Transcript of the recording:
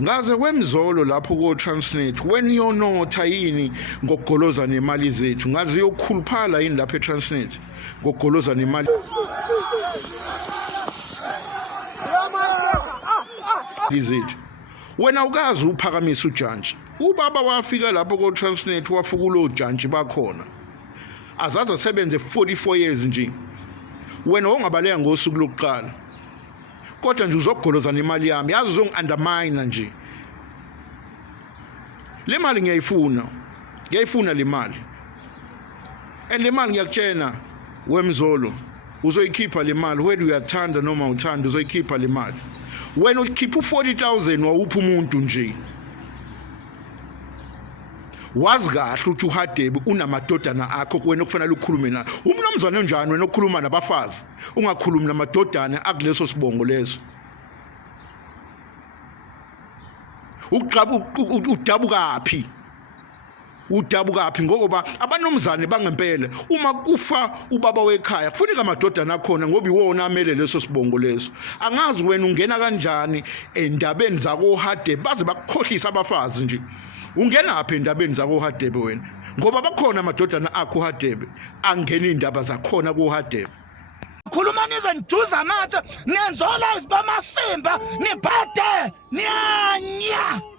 ngaze kwemzolo lapho ko Transnet when iyonotha yini ngokugoloza nemali zethu ngaze yokukhuluphala yini lapha eTransnet ngokugoloza nemali zethu wena ukazi uphakamisa ujantshi ubaba wafika lapho ko Transnet wafuka lo jantshi bakhona azaza sebenze 44 years nje wena ongabaleka ngosuku lokuqala kodwa nje uzogoloza nemali yami yazi uzongi-undermine nje le mali ngiyayifuna le mali and le mali ngiyakutshena wemzolo uzoyikhipha le mali whether uyathanda noma uthanda uzoyikhipha le mali wena ukhipha u40,000 wawupha umuntu nje wazi kahle ukuthi uHadebe unamadodana akho wena kufanele ukukhulume naye umnomzwana onjani wena ukukhuluma nabafazi ungakhulumi namadodana akuleso sibongo leso udabukaphi ngoba abanomzane bangempela uma kufa ubaba wekhaya kufuneka amadodana akhona ngoba iwona amele leso sibongo leso angazi wena ungena kanjani endabeni zako Hadebe baze bakukhohlisa abafazi nje ungena apha endabeni zako Hadebe wena ngoba bakhona amadodana akho Hadebe angena indaba zakhona ku Hadebe khuluma nize niduza amathe nenzo live bamasimba nibhade nyanya